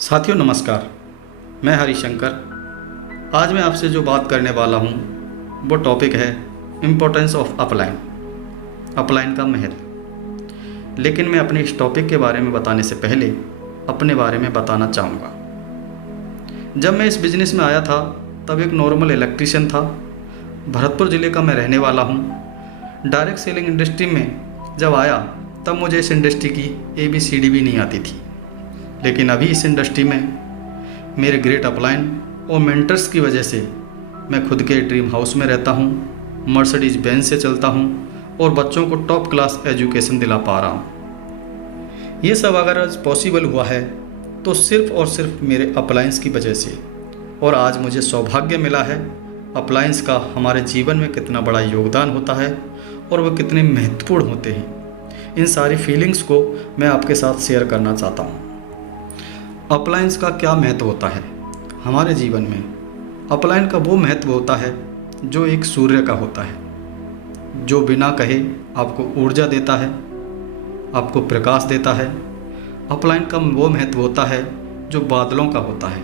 साथियों नमस्कार। मैं हरिशंकर। आज मैं आपसे जो बात करने वाला हूँ वो टॉपिक है इम्पोर्टेंस ऑफ अपलाइन, अपलाइन का महत्व। लेकिन मैं अपने इस टॉपिक के बारे में बताने से पहले अपने बारे में बताना चाहूँगा। जब मैं इस बिज़नेस में आया था तब एक नॉर्मल इलेक्ट्रीशियन था। भरतपुर ज़िले का मैं रहने वाला हूँ। डायरेक्ट सेलिंग इंडस्ट्री में जब आया तब मुझे इस इंडस्ट्री की ABCD भी नहीं आती थी। लेकिन अभी इस इंडस्ट्री में मेरे ग्रेट अपलाइन और मेंटर्स की वजह से मैं खुद के ड्रीम हाउस में रहता हूँ, मर्सिडीज बेंज से चलता हूँ और बच्चों को टॉप क्लास एजुकेशन दिला पा रहा हूँ। ये सब अगर आज पॉसिबल हुआ है तो सिर्फ़ और सिर्फ मेरे अपलाइंस की वजह से। और आज मुझे सौभाग्य मिला है अपलाइंस का हमारे जीवन में कितना बड़ा योगदान होता है और वो कितने महत्वपूर्ण होते हैं। इन सारी फीलिंग्स को मैं आपके साथ शेयर करना चाहता हूँ। अपलाइंस का क्या महत्व होता है हमारे जीवन में? अपलाइन का वो महत्व होता है जो एक सूर्य का होता है, जो बिना कहे आपको ऊर्जा देता है, आपको प्रकाश देता है। अपलाइन का वो महत्व होता है जो बादलों का होता है,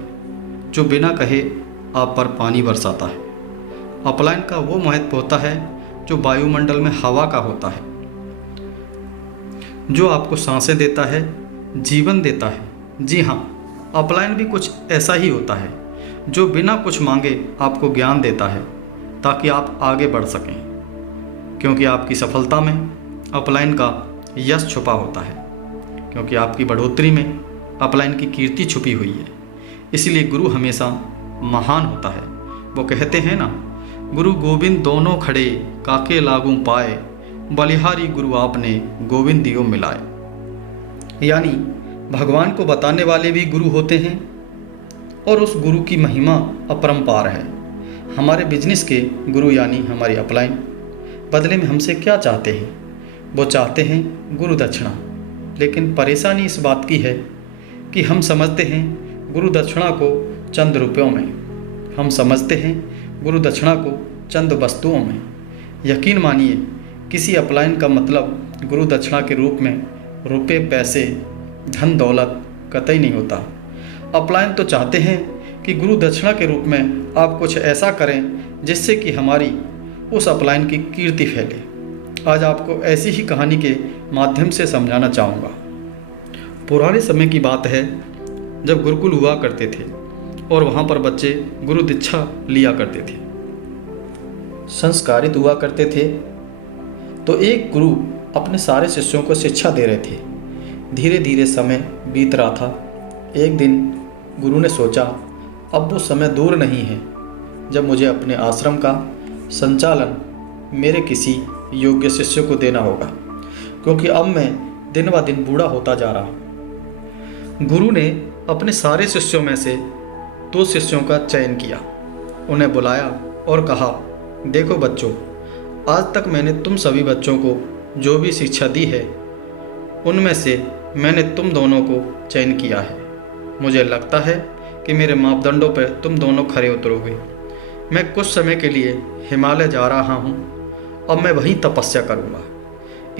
जो बिना कहे आप पर पानी बरसाता है। अपलाइन का वो महत्व होता है जो वायुमंडल में हवा का होता है, जो आपको सांसें देता है, जीवन देता है। जी हाँ, अपलाइन भी कुछ ऐसा ही होता है जो बिना कुछ मांगे आपको ज्ञान देता है ताकि आप आगे बढ़ सकें, क्योंकि आपकी सफलता में अपलाइन का यश छुपा होता है, क्योंकि आपकी बढ़ोतरी में अपलाइन की कीर्ति छुपी हुई है। इसलिए गुरु हमेशा महान होता है। वो कहते हैं ना, गुरु गोविंद दोनों खड़े काके लागू पाए, बलिहारी गुरु आपने गोविंद दियो मिलाए। यानी भगवान को बताने वाले भी गुरु होते हैं और उस गुरु की महिमा अपरंपार है। हमारे बिजनेस के गुरु यानी हमारी अपलाइन बदले में हमसे क्या चाहते हैं? वो चाहते हैं गुरु दक्षिणा। लेकिन परेशानी इस बात की है कि हम समझते हैं गुरु दक्षिणा को चंद रुपयों में, हम समझते हैं गुरु दक्षिणा को चंद वस्तुओं में। यकीन मानिए, किसी अपलाइन का मतलब गुरु दक्षिणा के रूप में रुपए, पैसे, धन दौलत कतई नहीं होता। अपलाइन तो चाहते हैं कि गुरु दक्षिणा के रूप में आप कुछ ऐसा करें जिससे कि हमारी उस अपलाइन की कीर्ति फैले। आज आपको ऐसी ही कहानी के माध्यम से समझाना चाहूँगा। पुराने समय की बात है जब गुरुकुल हुआ करते थे और वहाँ पर बच्चे गुरु दीक्षा लिया करते थे, संस्कारित हुआ करते थे। तो एक गुरु अपने सारे शिष्यों को शिक्षा दे रहे थे। धीरे धीरे समय बीत रहा था। एक दिन गुरु ने सोचा, अब वो समय दूर नहीं है जब मुझे अपने आश्रम का संचालन मेरे किसी योग्य शिष्य को देना होगा, क्योंकि अब मैं दिन ब दिन बूढ़ा होता जा रहा। गुरु ने अपने सारे शिष्यों में से 2 शिष्यों का चयन किया, उन्हें बुलाया और कहा, देखो बच्चों, आज तक मैंने तुम सभी बच्चों को जो भी शिक्षा दी है उनमें से मैंने तुम दोनों को चयन किया है। मुझे लगता है कि मेरे मापदंडों पर तुम दोनों खरे उतरोगे। मैं कुछ समय के लिए हिमालय जा रहा हूँ। अब मैं वहीं तपस्या करूँगा।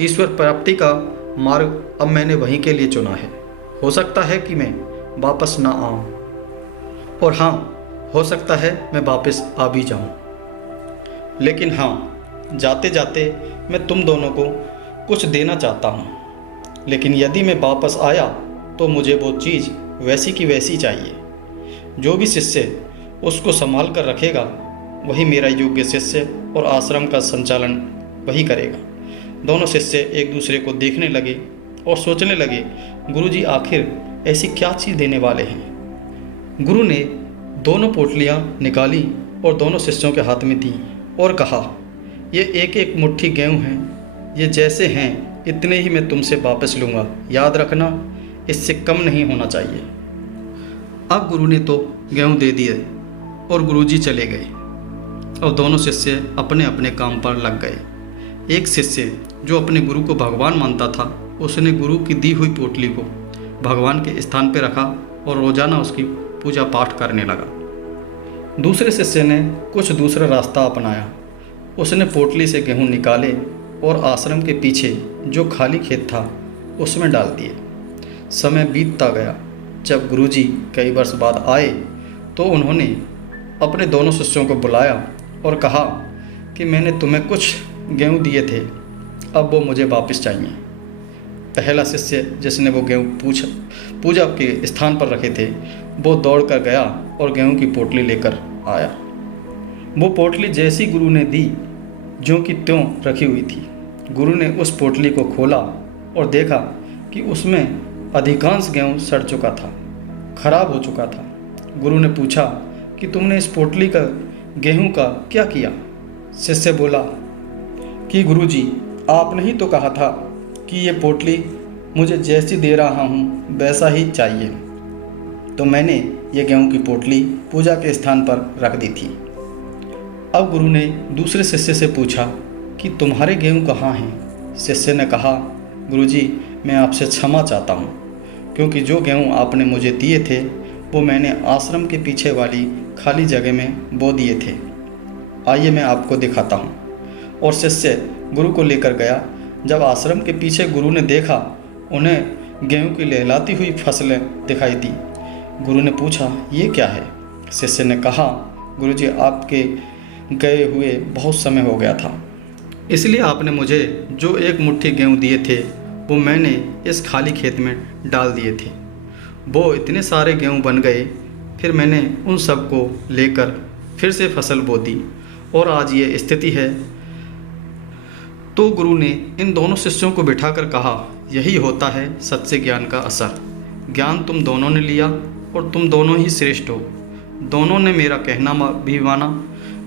ईश्वर प्राप्ति का मार्ग अब मैंने वहीं के लिए चुना है। हो सकता है कि मैं वापस ना आऊँ, और हाँ, हो सकता है मैं वापस आ भी जाऊँ। लेकिन हाँ, जाते जाते मैं तुम दोनों को कुछ देना चाहता हूँ। लेकिन यदि मैं वापस आया तो मुझे वो चीज़ वैसी की वैसी चाहिए। जो भी शिष्य उसको संभाल कर रखेगा वही मेरा योग्य शिष्य, और आश्रम का संचालन वही करेगा। दोनों शिष्य एक दूसरे को देखने लगे और सोचने लगे, गुरुजी आखिर ऐसी क्या चीज़ देने वाले हैं। गुरु ने दोनों पोटलियाँ निकाली और दोनों शिष्यों के हाथ में दी और कहा, ये एक एक मुट्ठी गेहूँ हैं, ये जैसे हैं इतने ही मैं तुमसे वापस लूँगा। याद रखना, इससे कम नहीं होना चाहिए। अब गुरु ने तो गेहूँ दे दिए और गुरुजी चले गए और दोनों शिष्य अपने अपने काम पर लग गए। एक शिष्य जो अपने गुरु को भगवान मानता था, उसने गुरु की दी हुई पोटली को भगवान के स्थान पर रखा और रोजाना उसकी पूजा पाठ करने लगा। दूसरे शिष्य ने कुछ दूसरा रास्ता अपनाया। उसने पोटली से गेहूँ निकाले और आश्रम के पीछे जो खाली खेत था उसमें डाल दिए। समय बीतता गया जब गुरुजी कई वर्ष बाद आए तो उन्होंने अपने दोनों शिष्यों को बुलाया और कहा कि मैंने तुम्हें कुछ गेहूँ दिए थे, अब वो मुझे वापस चाहिए। पहला शिष्य जिसने वो गेहूँ पूजा के स्थान पर रखे थे वो दौड़ कर गया और गेहूँ की पोटली लेकर आया। वो पोटली जैसी गुरु ने दी ज्यों की त्यों रखी हुई थी। गुरु ने उस पोटली को खोला और देखा कि उसमें अधिकांश गेहूँ सड़ चुका था, खराब हो चुका था। गुरु ने पूछा कि तुमने इस पोटली का गेहूँ का क्या किया? शिष्य बोला कि गुरुजी, आपने ही तो कहा था कि ये पोटली मुझे जैसी दे रहा हूँ वैसा ही चाहिए, तो मैंने ये गेहूँ की पोटली पूजा के स्थान पर रख दी थी। अब गुरु ने दूसरे शिष्य से पूछा कि तुम्हारे गेहूँ कहाँ हैं? शिष्य ने कहा, गुरुजी, मैं आपसे क्षमा चाहता हूँ, क्योंकि जो गेहूँ आपने मुझे दिए थे वो मैंने आश्रम के पीछे वाली खाली जगह में बो दिए थे। आइए मैं आपको दिखाता हूँ। और शिष्य गुरु को लेकर गया। जब आश्रम के पीछे गुरु ने देखा, उन्हें गेहूँ की लहलाती हुई फसलें दिखाई दी। गुरु ने पूछा, ये क्या है? शिष्य ने कहा, गुरुजी, आपके गए हुए बहुत समय हो गया था, इसलिए आपने मुझे जो एक मुट्ठी गेहूँ दिए थे वो मैंने इस खाली खेत में डाल दिए थे। वो इतने सारे गेहूँ बन गए, फिर मैंने उन सब को लेकर फिर से फसल बो दी और आज ये स्थिति है। तो गुरु ने इन दोनों शिष्यों को बिठाकर कहा, यही होता है सच्चे ज्ञान का असर। ज्ञान तुम दोनों ने लिया और तुम दोनों ही श्रेष्ठ हो। दोनों ने मेरा कहना भी माना,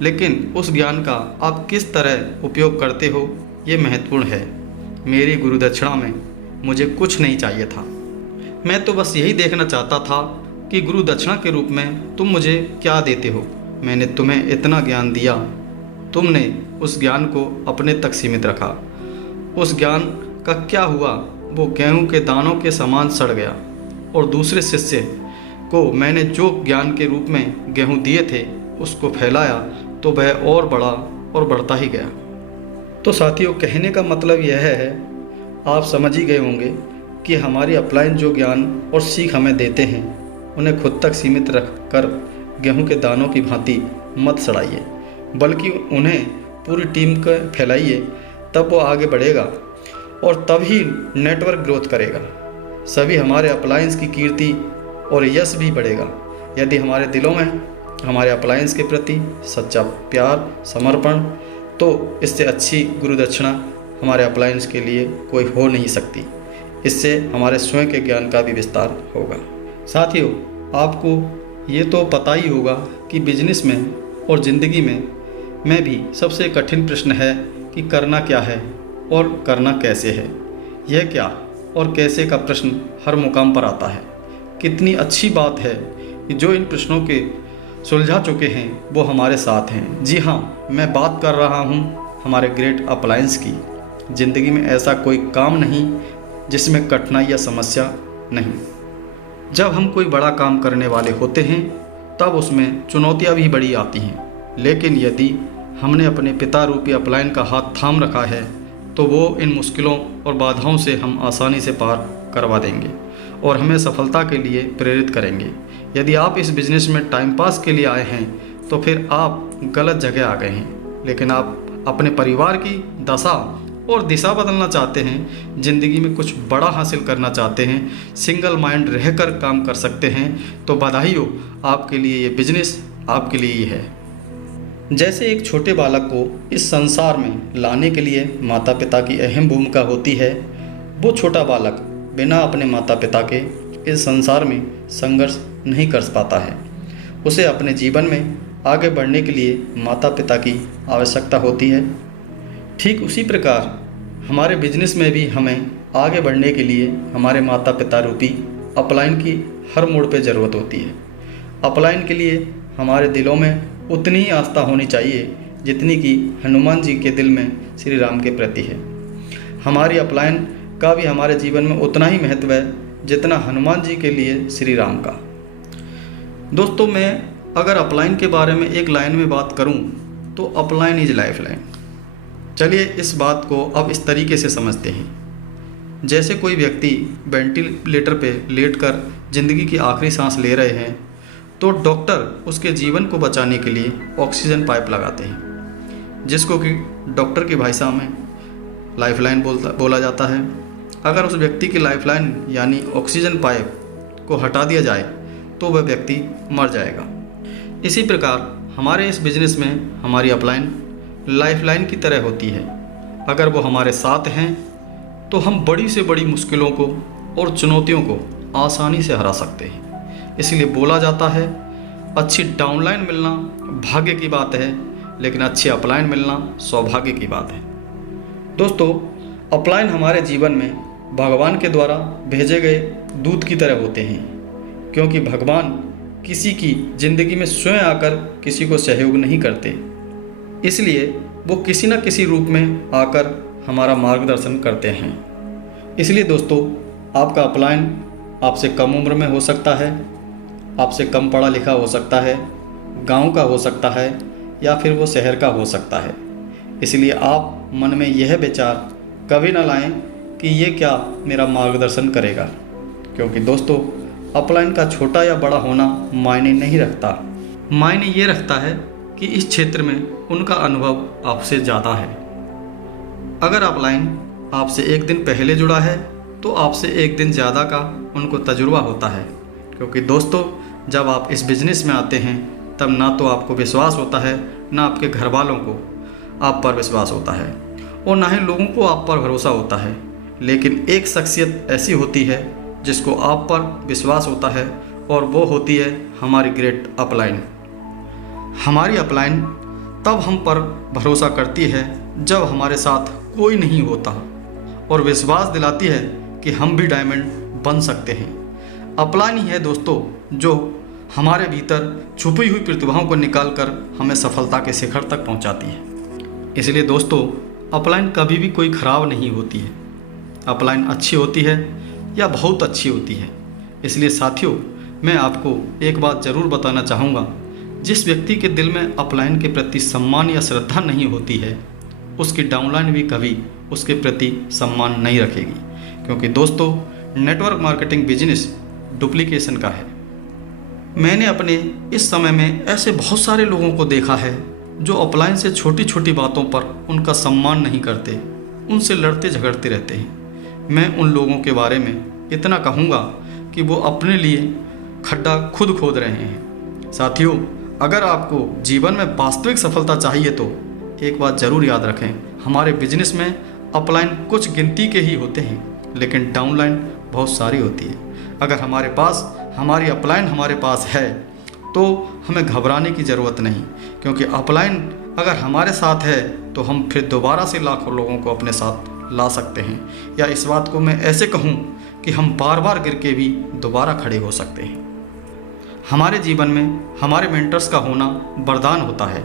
लेकिन उस ज्ञान का आप किस तरह उपयोग करते हो ये महत्वपूर्ण है। मेरी गुरु दक्षिणा में मुझे कुछ नहीं चाहिए था। मैं तो बस यही देखना चाहता था कि गुरु दक्षिणा के रूप में तुम मुझे क्या देते हो। मैंने तुम्हें इतना ज्ञान दिया, तुमने उस ज्ञान को अपने तक सीमित रखा। उस ज्ञान का क्या हुआ? वो गेहूं के दानों के समान सड़ गया। और दूसरे शिष्य को मैंने जो ज्ञान के रूप में गेहूं दिए थे उसको फैलाया तो वह और बढ़ा और बढ़ता ही गया। तो साथियों, कहने का मतलब यह है, आप समझ ही गए होंगे कि हमारी अपलाइन जो ज्ञान और सीख हमें देते हैं उन्हें खुद तक सीमित रख कर गेहूं के दानों की भांति मत सड़ाइए, बल्कि उन्हें पूरी टीम को फैलाइए। तब वो आगे बढ़ेगा और तब ही नेटवर्क ग्रोथ करेगा। सभी हमारे अप्लायंस की कीर्ति और यश भी बढ़ेगा यदि हमारे दिलों में हमारे अप्लायंस के प्रति सच्चा प्यार, समर्पण। तो इससे अच्छी गुरु दक्षिणा हमारे अप्लायंस के लिए कोई हो नहीं सकती। इससे हमारे स्वयं के ज्ञान का भी विस्तार होगा। साथियों, आपको ये तो पता ही होगा कि बिजनेस में और ज़िंदगी में भी सबसे कठिन प्रश्न है कि करना क्या है और करना कैसे है। यह क्या और कैसे का प्रश्न हर मुकाम पर आता है। कितनी अच्छी बात है कि जो इन प्रश्नों के सुलझा चुके हैं वो हमारे साथ हैं। जी हाँ, मैं बात कर रहा हूँ हमारे ग्रेट अप्लायंस की। ज़िंदगी में ऐसा कोई काम नहीं जिसमें कठिनाई या समस्या नहीं। जब हम कोई बड़ा काम करने वाले होते हैं तब उसमें चुनौतियाँ भी बड़ी आती हैं, लेकिन यदि हमने अपने पिता रूपी अपलायन का हाथ थाम रखा है तो वो इन मुश्किलों और बाधाओं से हम आसानी से पार करवा देंगे और हमें सफलता के लिए प्रेरित करेंगे। यदि आप इस बिज़नेस में टाइम पास के लिए आए हैं तो फिर आप गलत जगह आ गए हैं। लेकिन आप अपने परिवार की दशा और दिशा बदलना चाहते हैं, ज़िंदगी में कुछ बड़ा हासिल करना चाहते हैं, सिंगल माइंड रहकर काम कर सकते हैं, तो बधाई हो, आपके लिए ये बिजनेस आपके लिए ही है। जैसे एक छोटे बालक को इस संसार में लाने के लिए माता पिता की अहम भूमिका होती है, वो छोटा बालक बिना अपने माता पिता के इस संसार में संघर्ष नहीं कर पाता है। उसे अपने जीवन में आगे बढ़ने के लिए माता पिता की आवश्यकता होती है। ठीक उसी प्रकार हमारे बिजनेस में भी हमें आगे बढ़ने के लिए हमारे माता पिता रूपी अपलाइन की हर मोड़ पे ज़रूरत होती है। अपलाइन के लिए हमारे दिलों में उतनी ही आस्था होनी चाहिए जितनी कि हनुमान जी के दिल में श्री राम के प्रति है। हमारी अपलाइन का भी हमारे जीवन में उतना ही महत्व है जितना हनुमान जी के लिए श्री राम का। दोस्तों, मैं अगर अपलाइन के बारे में एक लाइन में बात करूं तो अपलाइन इज लाइफ लाइन। चलिए इस बात को अब इस तरीके से समझते हैं जैसे कोई व्यक्ति वेंटिलेटर पे लेटकर ज़िंदगी की आखिरी सांस ले रहे हैं, तो डॉक्टर उसके जीवन को बचाने के लिए ऑक्सीजन पाइप लगाते हैं, जिसको कि डॉक्टर की भाषा में लाइफलाइन बोला जाता है। अगर उस व्यक्ति की लाइफलाइन यानी ऑक्सीजन पाइप को हटा दिया जाए तो वह व्यक्ति मर जाएगा। इसी प्रकार हमारे इस बिजनेस में हमारी अपलाइन लाइफलाइन की तरह होती है। अगर वो हमारे साथ हैं तो हम बड़ी से बड़ी मुश्किलों को और चुनौतियों को आसानी से हरा सकते हैं। इसलिए बोला जाता है, अच्छी डाउनलाइन मिलना भाग्य की बात है, लेकिन अच्छी अपलाइन मिलना सौभाग्य की बात है। दोस्तों, अपलाइन हमारे जीवन में भगवान के द्वारा भेजे गए दूत की तरह होते हैं, क्योंकि भगवान किसी की ज़िंदगी में स्वयं आकर किसी को सहयोग नहीं करते, इसलिए वो किसी न किसी रूप में आकर हमारा मार्गदर्शन करते हैं। इसलिए दोस्तों, आपका अपलाइन आपसे कम उम्र में हो सकता है, आपसे कम पढ़ा लिखा हो सकता है, गांव का हो सकता है, या फिर वो शहर का हो सकता है। इसलिए आप मन में यह विचार कभी ना लाएं कि ये क्या मेरा मार्गदर्शन करेगा, क्योंकि दोस्तों अपलाइन का छोटा या बड़ा होना मायने नहीं रखता। मायने ये रखता है कि इस क्षेत्र में उनका अनुभव आपसे ज़्यादा है। अगर अपलाइन आपसे एक दिन पहले जुड़ा है तो आपसे एक दिन ज़्यादा का उनको तजुर्बा होता है, क्योंकि दोस्तों जब आप इस बिज़नेस में आते हैं तब ना तो आपको विश्वास होता है, ना आपके घर वालों को आप पर विश्वास होता है, और ना ही लोगों को आप पर भरोसा होता है। लेकिन एक शख्सियत ऐसी होती है जिसको आप पर विश्वास होता है, और वो होती है हमारी ग्रेट अपलाइन। हमारी अपलाइन तब हम पर भरोसा करती है जब हमारे साथ कोई नहीं होता, और विश्वास दिलाती है कि हम भी डायमंड बन सकते हैं। अपलाइन ही है दोस्तों जो हमारे भीतर छुपी हुई प्रतिभाओं को निकालकर हमें सफलता के शिखर तक पहुंचाती है। इसलिए दोस्तों अपलाइन कभी भी कोई ख़राब नहीं होती है। अपलाइन अच्छी होती है या बहुत अच्छी होती है। इसलिए साथियों, मैं आपको एक बात ज़रूर बताना चाहूँगा, जिस व्यक्ति के दिल में अपलाइन के प्रति सम्मान या श्रद्धा नहीं होती है, उसकी डाउनलाइन भी कभी उसके प्रति सम्मान नहीं रखेगी, क्योंकि दोस्तों नेटवर्क मार्केटिंग बिजनेस डुप्लीकेशन का है। मैंने अपने इस समय में ऐसे बहुत सारे लोगों को देखा है जो अपलाइन से छोटी छोटी बातों पर उनका सम्मान नहीं करते, उनसे लड़ते झगड़ते रहते हैं। मैं उन लोगों के बारे में इतना कहूँगा कि वो अपने लिए खड्डा खुद खोद रहे हैं। साथियों, अगर आपको जीवन में वास्तविक सफलता चाहिए तो एक बात ज़रूर याद रखें, हमारे बिजनेस में अपलाइन कुछ गिनती के ही होते हैं, लेकिन डाउनलाइन बहुत सारी होती है। अगर हमारे पास हमारी अपलाइन हमारे पास है तो हमें घबराने की ज़रूरत नहीं, क्योंकि अपलाइन अगर हमारे साथ है तो हम फिर दोबारा से लाखों लोगों को अपने साथ ला सकते हैं, या इस बात को मैं ऐसे कहूँ कि हम बार बार गिर के भी दोबारा खड़े हो सकते हैं। हमारे जीवन में हमारे मेंटर्स का होना वरदान होता है,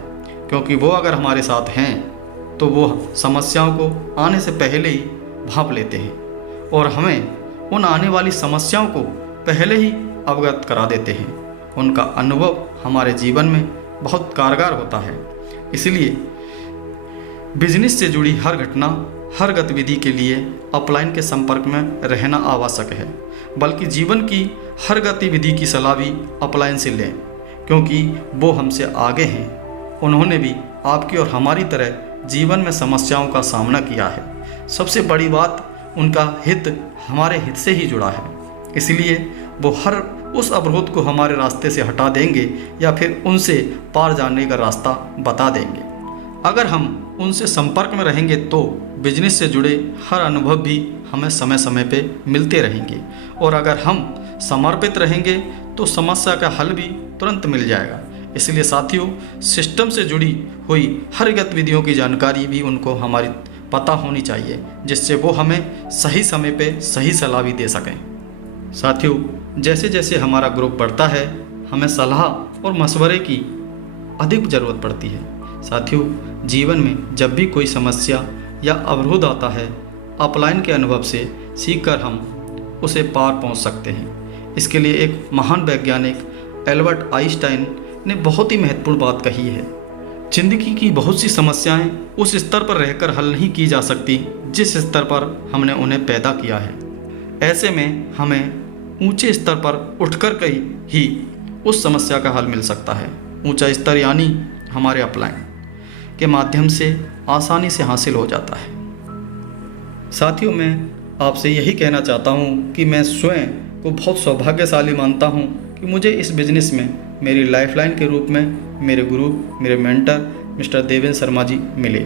क्योंकि वो अगर हमारे साथ हैं तो वो समस्याओं को आने से पहले ही भांप लेते हैं, और हमें उन आने वाली समस्याओं को पहले ही अवगत करा देते हैं। उनका अनुभव हमारे जीवन में बहुत कारगर होता है। इसलिए बिजनेस से जुड़ी हर घटना, हर गतिविधि के लिए अपलाइन के संपर्क में रहना आवश्यक है, बल्कि जीवन की हर गतिविधि की सलाह भी अपलाइन से लें, क्योंकि वो हमसे आगे हैं। उन्होंने भी आपकी और हमारी तरह जीवन में समस्याओं का सामना किया है। सबसे बड़ी बात, उनका हित हमारे हित से ही जुड़ा है, इसलिए वो हर उस अवरोध को हमारे रास्ते से हटा देंगे या फिर उनसे पार जाने का रास्ता बता देंगे। अगर हम उनसे संपर्क में रहेंगे तो बिजनेस से जुड़े हर अनुभव भी हमें समय समय पे मिलते रहेंगे, और अगर हम समर्पित रहेंगे तो समस्या का हल भी तुरंत मिल जाएगा। इसलिए साथियों, सिस्टम से जुड़ी हुई हर गतिविधियों की जानकारी भी उनको हमारी पता होनी चाहिए, जिससे वो हमें सही समय पे सही सलाह भी दे सकें। साथियों, जैसे जैसे हमारा ग्रुप बढ़ता है, हमें सलाह और मशवरे की अधिक ज़रूरत पड़ती है। साथियों, जीवन में जब भी कोई समस्या या अवरोध आता है, अपलाइन के अनुभव से सीखकर हम उसे पार पहुंच सकते हैं। इसके लिए एक महान वैज्ञानिक एल्बर्ट आइंस्टाइन ने बहुत ही महत्वपूर्ण बात कही है। जिंदगी की बहुत सी समस्याएं उस स्तर पर रहकर हल नहीं की जा सकती जिस स्तर पर हमने उन्हें पैदा किया है। ऐसे में हमें ऊंचे स्तर पर उठकर ही उस समस्या का हल मिल सकता है। ऊंचा स्तर यानी हमारे अपलाइन के माध्यम से आसानी से हासिल हो जाता है। साथियों, मैं आपसे यही कहना चाहता हूँ कि मैं स्वयं को बहुत सौभाग्यशाली मानता हूँ कि मुझे इस बिज़नेस में मेरी लाइफलाइन के रूप में मेरे गुरु, मेरे मेंटर मिस्टर देवेंद्र शर्मा जी मिले।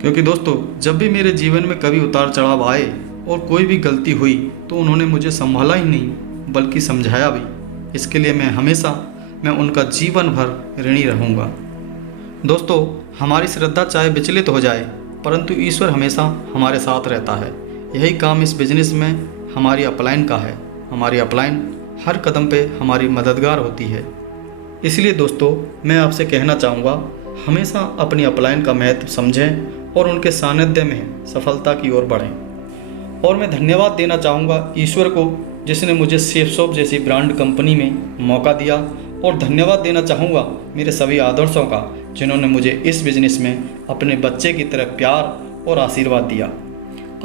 क्योंकि दोस्तों, जब भी मेरे जीवन में कभी उतार चढ़ाव आए और कोई भी गलती हुई तो उन्होंने मुझे संभाला ही नहीं बल्कि समझाया भी। इसके लिए मैं उनका जीवन भर ऋणी रहूँगा। दोस्तों, हमारी श्रद्धा चाहे विचलित हो जाए परंतु ईश्वर हमेशा हमारे साथ रहता है। यही काम इस बिज़नेस में हमारी अपलाइन का है। हमारी अपलाइन हर कदम पे हमारी मददगार होती है। इसलिए दोस्तों, मैं आपसे कहना चाहूँगा, हमेशा अपनी अपलाइन का महत्व समझें और उनके सानिध्य में सफलता की ओर बढ़ें। और मैं धन्यवाद देना चाहूँगा ईश्वर को जिसने मुझे सेफसॉफ्ट जैसी ब्रांड कंपनी में मौका दिया, और धन्यवाद देना चाहूँगा मेरे सभी आदर्शों का जिन्होंने मुझे इस बिज़नेस में अपने बच्चे की तरह प्यार और आशीर्वाद दिया।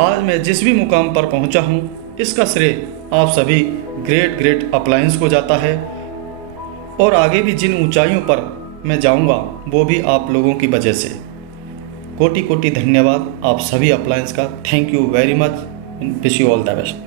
आज मैं जिस भी मुकाम पर पहुँचा हूँ इसका श्रेय आप सभी ग्रेट अपलायंस को जाता है, और आगे भी जिन ऊंचाइयों पर मैं जाऊंगा वो भी आप लोगों की वजह से। कोटि कोटि धन्यवाद आप सभी अपलायंस का। Thank you very much. Wish you all the best.